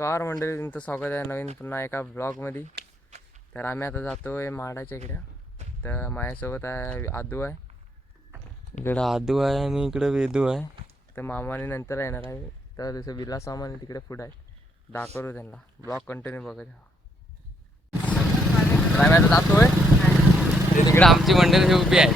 नमस्कार मंडळी तुमचं स्वागत आहे नवीन पुन्हा एका ब्लॉगमध्ये तर आम्ही आता जातो आहे माडाच्या इकडे. तर माझ्यासोबत आहे आदू आहे. इकडं आदू आहे आणि इकडं वेदू आहे. तर मामाने नंतर येणार आहे. तर जसं विलास मामाने तिकडे पुढं आहे. दाखवू त्यांना. ब्लॉग कंटिन्यू बघत तर आम्ही आता जातो आहे तिकडे आमची मंडळी हे उभी आहे.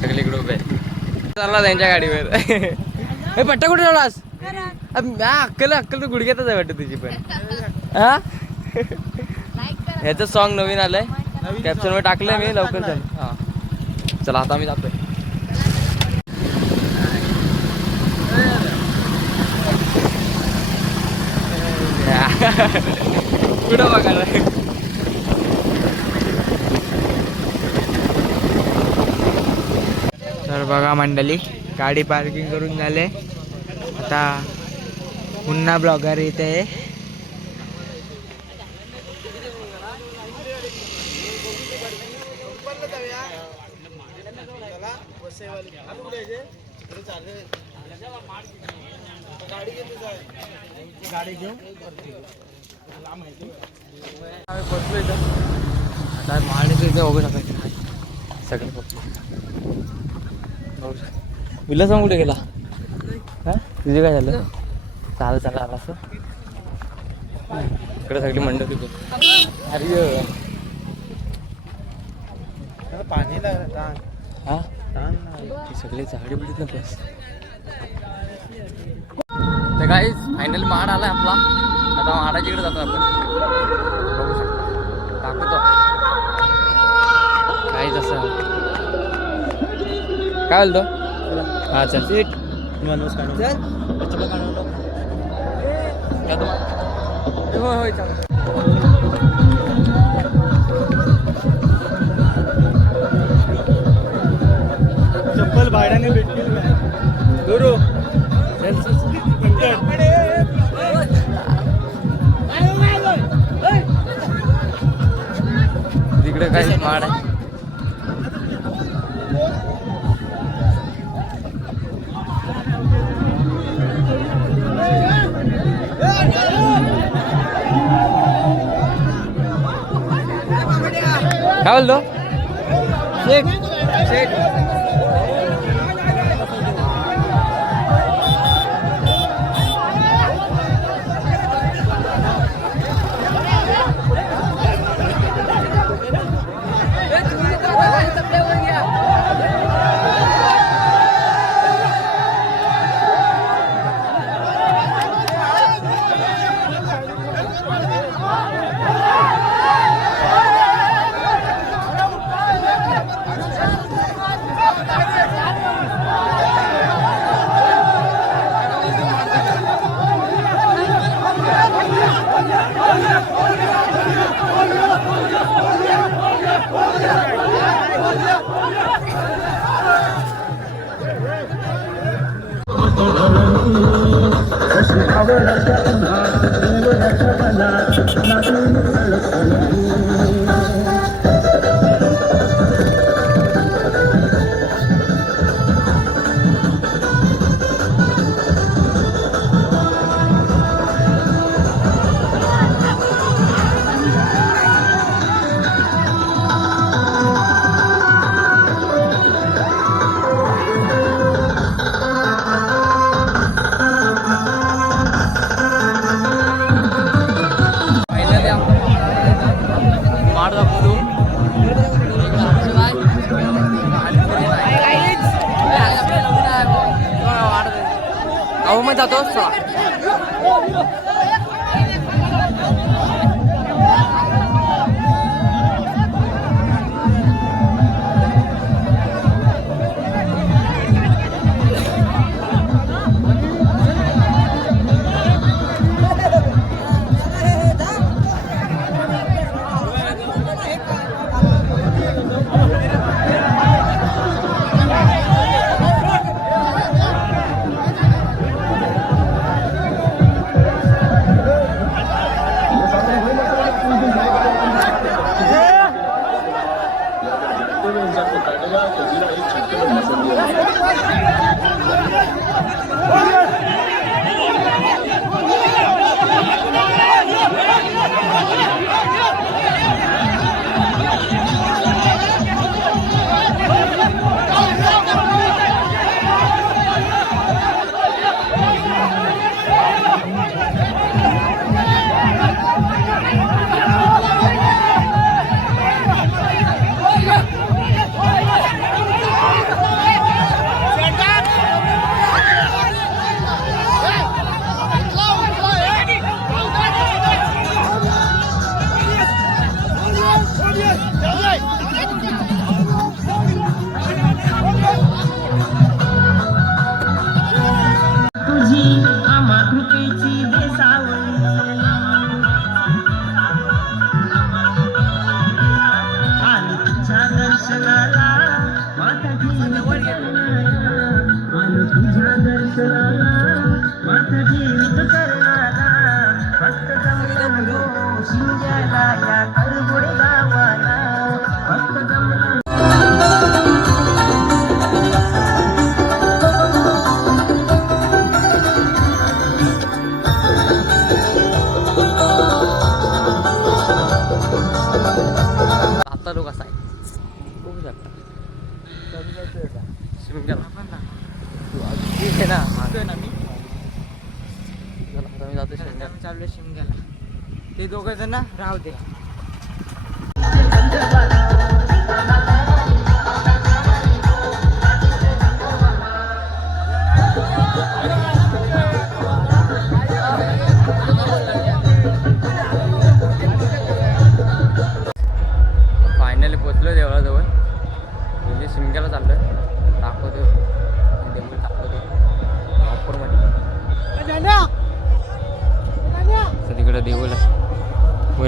सगळे इकडे उभे आहे. चालला त्यांच्या गाडीवर. हे पट्टा कुठे ठेवलास? अक्कल अक्कल तर गुडघ्यातच आहे वाटतं तुझी पण. हा? ह्याचं सॉन्ग नवीन आलंय. कॅप्शन वर टाकलंय मी लवकर चल. हा. चला आता आम्ही जातोय. कुठं बघायला? तर बघा मंडळी गाडी पार्किंग करून झाले. आता पुन्हा ब्लॉगर येते. आम्ही पोचलो इथं आता इथं बघू शकत सगळे पोचलो बघू विलास मग कुठे गेला? तुझे काय झालं? चाल चाल आला असं? इकडे सगळी मंडळी बघ. अरे पाणी हा? सगळी झाडी बिडीत ना बस. तर काही फायनल महाड आलाय आपला. आता महाडाच्या इकडे जातो आपण. बघू शकता. दाखवतो. काही तसं काय बोलतो? हा चल. सीट होय होय चांगलं चप्पल भाड्याने भेटतील गुरु. तिकडे काही माड आहे. काय बोलतो फायनली राहू दे.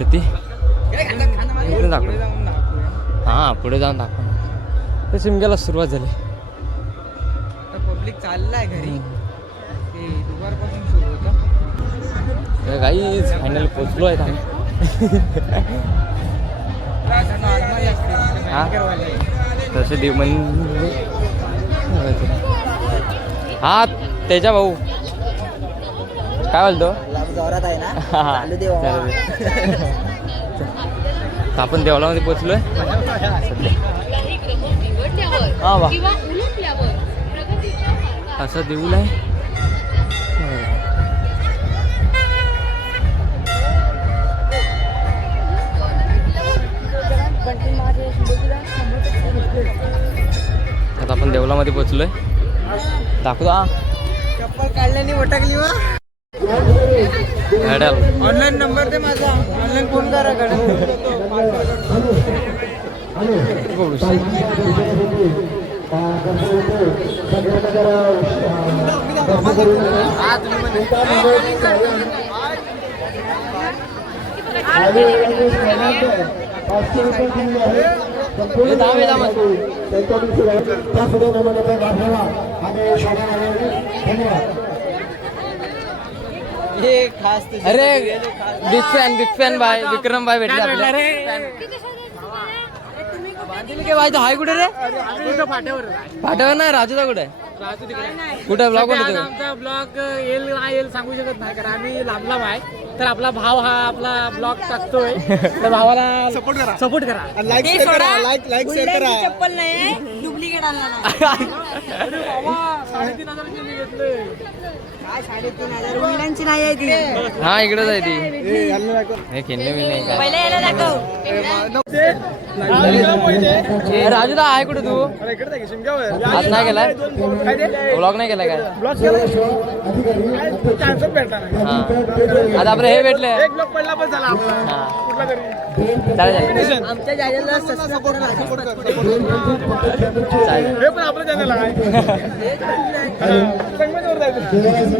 वरती. इकडे दाखव. हां पुढे जाऊन दाखव तर शिमग्याला सुरुवात झाली. पब्लिक चाललाय घरी. ते दुपारपासून सुरू होतं. काही फायनली पोचलो आहेत आम्ही. हा? तसे देव म्हणजे हा त्याच्या भाऊ. काय बोलतो? जोरात आहे ना चालू दे बाबा. आपण देवळामध्ये पोचलोय हा वा. प्रगतीच्या मार्गात असं देऊळ आहे. आता आपण देवळामध्ये पोचलोय दाखवतो हा. चप्पल काढल्याने वटकली वा गाड्याला ऑनलाईन नंबर दे माझा. ऑनलाईन फोन करा बघू हे दाम हे. दाम हे खास. अरे big fan big fan bye Vikram bye भेटले आपल्याला बांधिल के बाय तो हाय कुठे रे? फाट्यावर नाही राजूचा कुठे? कुठे? ब्लॉग आमचा ब्लॉग येईल नाही येईल सांगू शकत नाही कारण आम्ही लांब लांब आहे तर आपला भाव हा आपला ब्लॉग टाकतोय. तर भावाला सपोर्ट करा. सपोर्ट करा. लाईक शेअर करा लाईक लाईक शेअर करा. चप्पल नाही डुप्लिकेट आणला अरे बाबा साडेतीन हजार हा इकडेच आहे ती. हे खेळले मी नाही ए, राजूला आहे कुठे तू? आज नाही गेलाय? ब्लॉग नाही केलाय काय? हा. आता आपलं हे भेटले हा.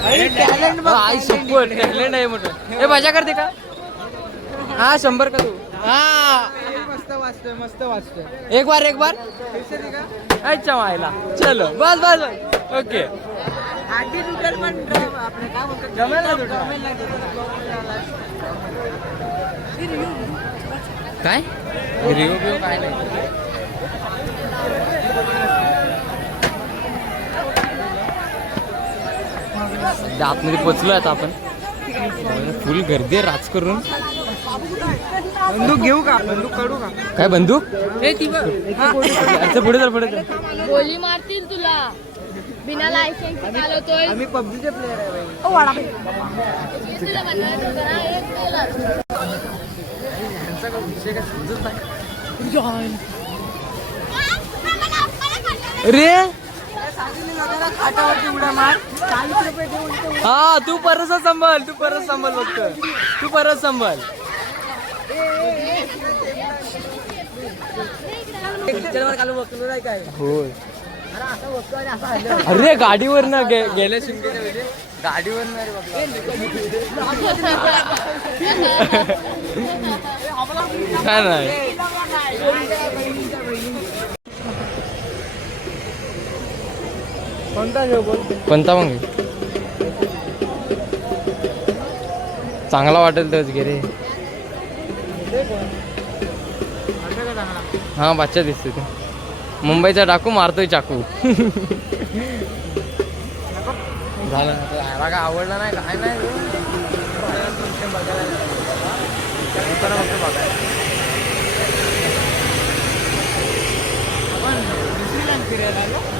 आई सुपर टॅलेंट आहे म्हटलं. हे मजा करते का? हा शंभर का तू? हा. मस्त वाचतोय मस्त वाचतोय एक बार एक बार. अच्छा व्हायला चलो. बस बस ओके. आधी पण आपलं काय? जमेल ना जमेल ना काय रिव्ह्यू काय नाही. सध्या आतमध्ये पोचलो आता आपण. फुल गर्दी आहे राज करून. बंदूक घेऊ का? बंदूक काढू का? काय बंदूक? अच्छा पुढे चल पुढे चल. गोली मारतील तुला. बिना लायसन्स चालवतोय. आम्ही पबजीचे प्लेअर आहे. रे! हा तू परत संभल तू परत संभल फक्त. तू परत संभल. होय. अरे गाडीवर ना गे गेल्या गाडीवर ना रे बाबा. काय नाही? कोणता मग चांगला वाटेल तोच घे रे. हा बच्चा दिसतो ते. मुंबईचा डाकू मारतोय चाकू. झालं काय आवडला नाही काय नाही. बघायला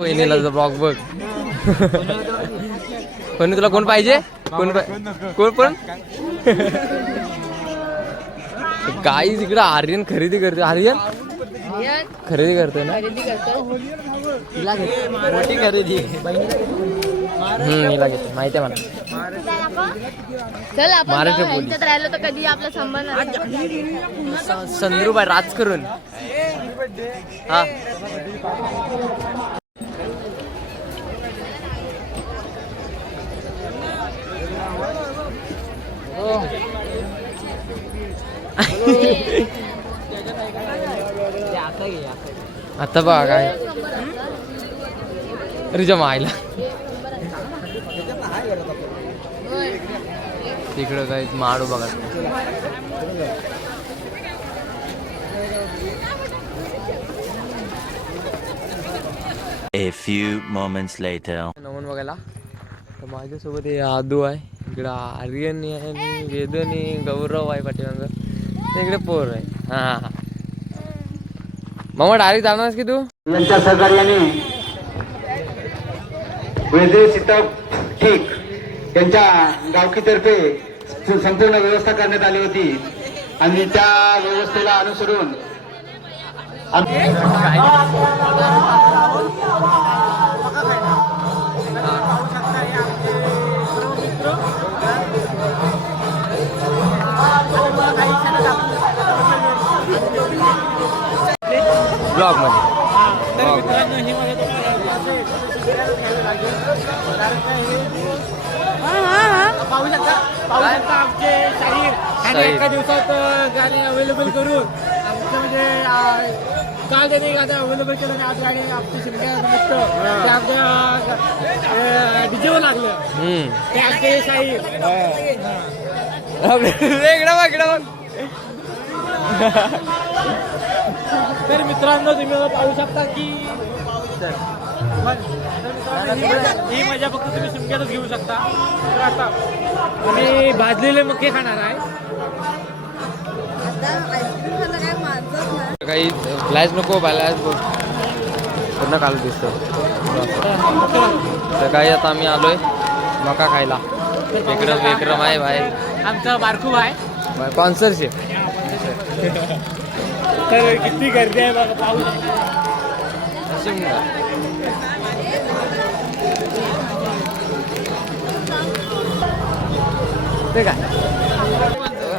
वहिनीला ब्लॉग बघ. कोणी तुला कोण पाहिजे? कोण कोण पण? गाई तिकडे आर्यन खरेदी करते आर्यन? खरेदी करतोय ना? खरेदी करतो. मोठी खरेदी हम्म हिला घेते. माहिती आहे मला. चल आपण महाराष्ट्र जाऊ. पोलीस. यांच्यात राहिलो तर कधी आपला संबंध संद्रूबाई राज करून हा. आता बघा काय रिजा मायला तिकडं काही माडू बघा. A few moments later. नमन बघायला. तर माझ्यासोबत हे आदू आहे. इकडं आर्यन आहे आणि वेदू आणि गौरव आहे पाठीमागं. इकडे पोर आहे. हा हा हा. मामा डायरेक्ट जाणारस की तू? यांच्या सहकार्याने वैद्य सीताब ठीक. यांच्या गावकीतर्फे संपूर्ण व्यवस्था करण्यात आली होती. आणि त्या व्यवस्थेला अनुसरून ब्लॉगमध्ये. पाहू शकता. पाहू शकता. आमचे शाहीर. आणि. एका दिवसात गाणी अवेलेबल करून आमचं म्हणजे काल त्यांनी गाणं अवेलेबल केलं आणि आज गाणी आमची शिमग्या निमित्त ते आमच्या डीजेवर लागलं. ते आमचे शाहीर. इकडं बघ तर मित्रांनो तुम्ही पाहू शकता की ही- ही मजा फक्त तुम्ही शिमक्यातच घेऊ शकता. तर आता आम्ही भाजलेले मके खाणार आहे. काही फ्लॅश नको फ्लॅश बघ पूर्ण काल दिसतो. तर काही आता आम्ही आलोय मका खायला. विक्रम विक्रम आहे भाई आमचा बारकू आहे स्पॉन्सरशिप तर किती गर्दी आहे बघा पाहू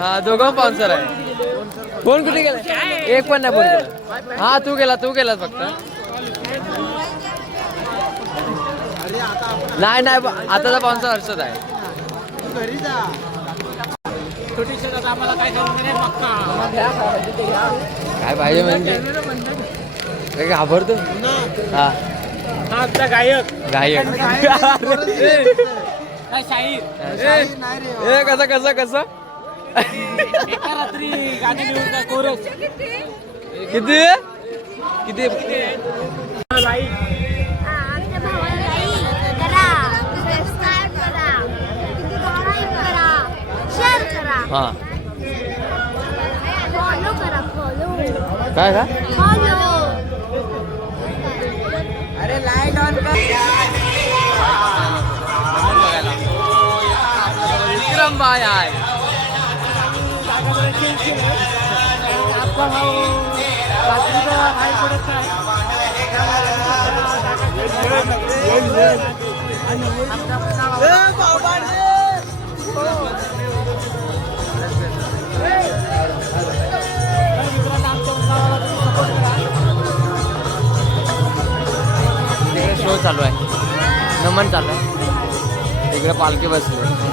हा दोघं स्पॉन्सर आहे. फोन कुठे गेला एक पण नाही फोन केला. हा तू गेला तू गेलास फक्त. नाही नाही आताचा स्पॉन्सर हर्षद आहे. काय पाहिजे म्हणजे? घाबरतो हा. हा आमचा गायक गायक कसं कसं कसं? एका रात्री गाणी लिहून काय कोरस किती? किती? हा. फॉलो काय? का अरे लाइट ऑन कर. विक्रम बाय आहे. आपला भाऊ पडत शो चालू आहे. नमन चालू आहे. इकडे पालखी बसली.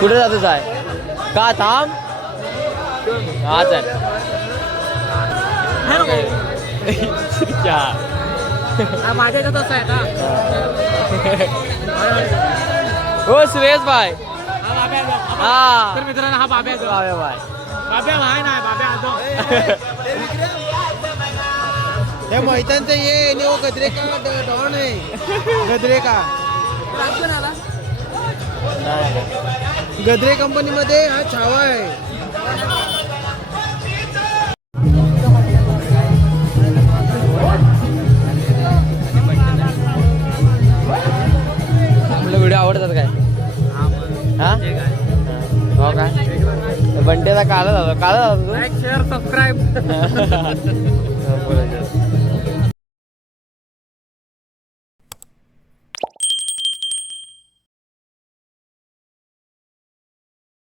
कुठे जातोच आहे का थांब. हा चल. क्या? हा माझ्या असं आहे का हो सुरेश भाई. हा. हा. तर मित्रांनो हा बाब्या भाई. बाब्या भाई नाही बाब्या हे मैदानचं ये गजरे का डॉन आहे. गजरे का गजरे कंपनीमध्ये हा छावा आहे. आपले व्हिडिओ आवडतात काय? हा? हो काय बंटेचा काला झाला. काला झाला लाईक शेअर सबस्क्राईब